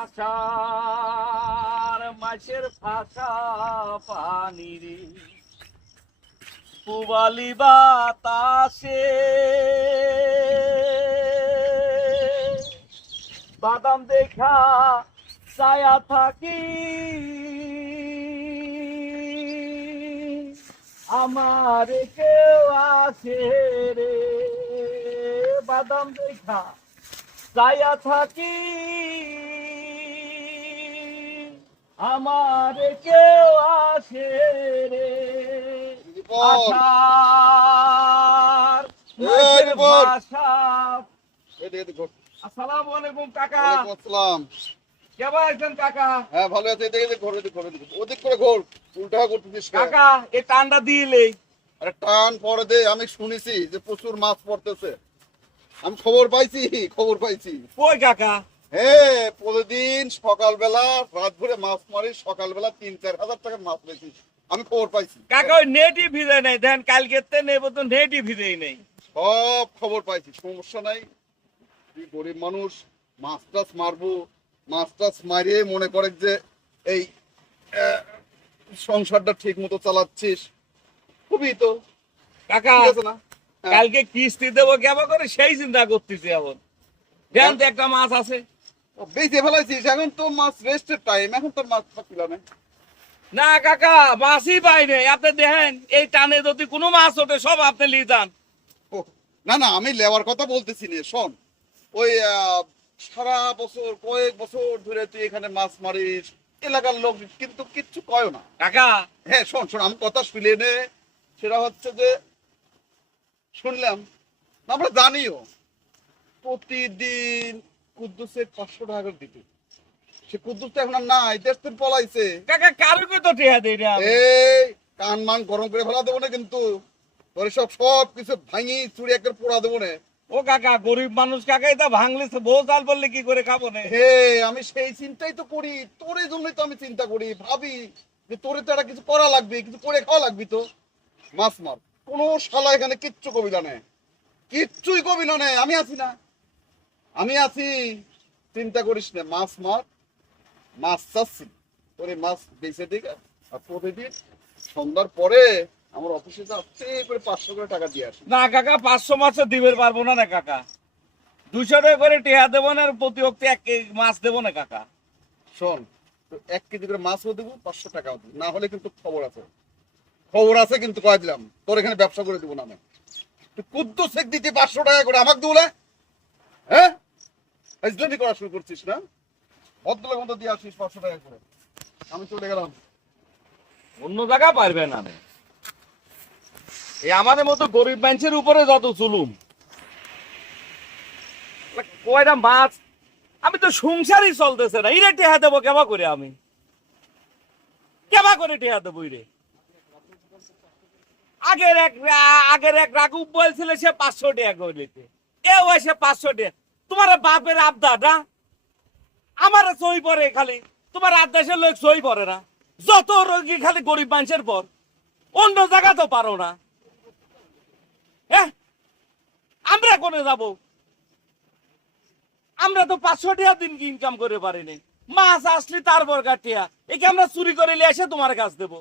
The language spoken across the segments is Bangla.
আষাঢ় মাসের ফাঁকা পানি রে। পুবালি বাতাসে বাদাম দেখা ছায়া থাকি। আমার কেউ আছে রে। বাদাম দেখা ছায়া থাকি। আমার কেউ আছে রে। আশার। আসসালামু আলাইকুম কাকা। আসসালাম। কেমন আছেন কাকা? হ্যাঁ ভালো আছে। এদিকে এদিকে ঘোর এদিকে ঘোর এদিকে। ওদিক করে ঘোর। উল্টা করতেছিস কাকা এই টান্ডা দিলে আরে টান পরে দে। আমি শুনেছি যে প্রচুর মাছ পড়তেছে। আমি খবর পাইছি খবর পাইছি। কই কাকা? হ্যাঁ প্রতিদিন সকালবেলা রাত ভরে মাছ মারি সকালবেলা তিন চার হাজার টাকার মাছ পেয়েছি আমি খবর পাইছি। কাকা ওই নেটই ভিজে নেই দেন কালকে তে নেব তো নেটই ভিজেই নেই। সব খবর পাইছি সমস্যা নাই। তুই গরিব মানুষ মাছ টাছ মারবো মাছ টাছ মারিয়ে মনে করে যে এই সংসারটা ঠিক মতো চালাচ্ছিস খুবই তো। কাকা না? হ্যাঁ। কালকে কিস্তি দেবো কেমন করে? সেই চিন্তা করতেছি এখন। দেন তো একটা মাছ আছে। বেঁচে ফেলাইছিস এখন তো মাছ রেস্টের টাইম এখন তোর মাছ না। না কাকা মাছই পাই নাই। আপনি দেখেন এই টানে যদি কোনো মাছ ওঠে সব আপনি নিয়ে যান। না না আমি লেওয়ার কথা বলতেছি না শোন। ওই সারা বছর কয়েক বছর ধরে তুই এখানে মাছ মারিস এলাকার লোক কিন্তু কিচ্ছু কয় না। কাকা। হ্যাঁ শোন শোন আমি কথা শুনে নে সেটা হচ্ছে যে শুনলাম আমরা জানিও প্রতিদিন কুদ্দুসের পাঁচশো টাকা করে দিতে। সে কুদ্দুসটা এখন আর নাই দেশ থেকে পলাইছে কাকা কারুকে তো টেহা দেই না এই কান মান গরম করে ফেলা দেবো না কিন্তু। তোর সব সব কিছু ভাঙি চুরি পোড়া দেবো না। ও কাকা গরিব মানুষ কাকা এটা ভাঙলে তো বউ চাল বললে কি করে খাব না? হে আমি সেই চিন্তাই তো করি। তোর জন্যই তো আমি চিন্তা করি। ভাবি যে তোরে তো একটা কিছু করা লাগবে কিছু করে খাওয়া লাগবে তো। মাছ মার। কোনো শালা এখানে কিচ্ছু কবিতা নেই কিচ্ছুই কবিতা নেই আমি আছি না। আমি আছি চিন্তা করিস না মাছ মার মাছ চাচ্ছি তোরে মাছ বেঁচে দিকে আর প্রতিদিন সন্ধ্যার পরে আমার অফিসে যাচ্ছে করে পাঁচশো করে টাকা দিয়ে আসি। না কাকা পাঁচশো মাছও দিবের পারব না না কাকা। দুশো টাকা করে টেহা দেবো না আর প্রতি অক্টে এক কেজি মাছ দেবো না কাকা। শোন তো এক কেজি করে মাছও দেবো পাঁচশো টাকাও দেবো। না হলে কিন্তু খবর আছে। খবর আছে কিন্তু কয়ে দিলাম তোর এখানে ব্যবসা করে দেবো না আমি। তুই কুদ্দু শেখ দিতে পাঁচশো টাকা করে আমাকে দেবো হ্যাঁ? করা শুরু করছিস না? মতো দিয়ে আসিস পাঁচশো টাকা করে। আমি চলে গেলাম। অন্য জায়গা পারবে না এই আমাদের মতো গরিব মানুষের উপরে যত কয়টা মাছ? আমি তো সংসারই চলতেছে না। ইরে টেহা দেবো, কেবা করে আমি? কেবা করে টেহা দেবো ইরে? আগের এক আগের এক রাকুব বলছিল সে পাঁচশো টাকা করে নিতে। এ সে পাঁচশো টাকা। তোমার বাপের আবদা না আমার সই পড়ে খালি। তোমার আদেশের লোক সই পড়ে না। যত রোগী খালি গরিব মানুষের পর। অন্য জায়গা তো পারো না। আমরা কোনে যাব? আমরা তো পাঁচশো টাকা দিন কি ইনকাম করে পারিনি। মাছ আসলি তার বরকার টিয়া একে আমরা চুরি করে এসে তোমার কাছ দেবো।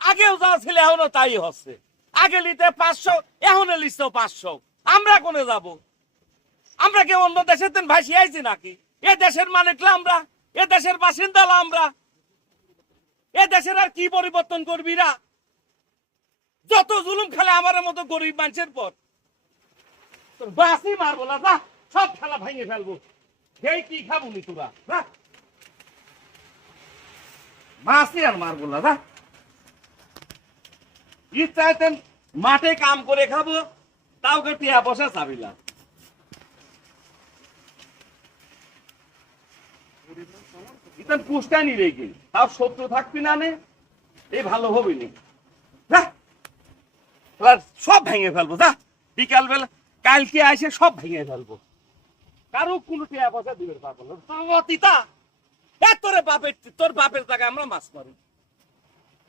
আগেও যা ছিল এখনও তাই হচ্ছে। আগে নিতে পাঁচশো, এখন লিখছো পাঁচশো। আমরা কোনে যাব? আমরা কি অন্য দেশের দিন ভাসি আইছি নাকি? এ দেশের মালিকলা আমরা? এ দেশের বাসিন্দালা আমরা। এ দেশের আর কি পরিবর্তন করবি না যত জুলুম খেলে আমার মতো গরিব মানুষের পর। সব খেলা ভেঙে ফেলব। কি খাব নি তোরা? মাসি আর মারবো না ইচ্ছাইতেন মাঠে কাম করে খাব, তাও কে টিয়া বসা চাবিলা ইতান নি শত্রু থাকবি না নে। এই ভালো হবে নি। সব ভেঙে ফেলব, যা। বিকাল বেলা কালকে আসে সব ভেঙে ফেলব। কারও কোনো টিয়া পয়সা দিবে পারব না। তোরে বাপের তোর বাপের টাকা আমরা মাছ মারি।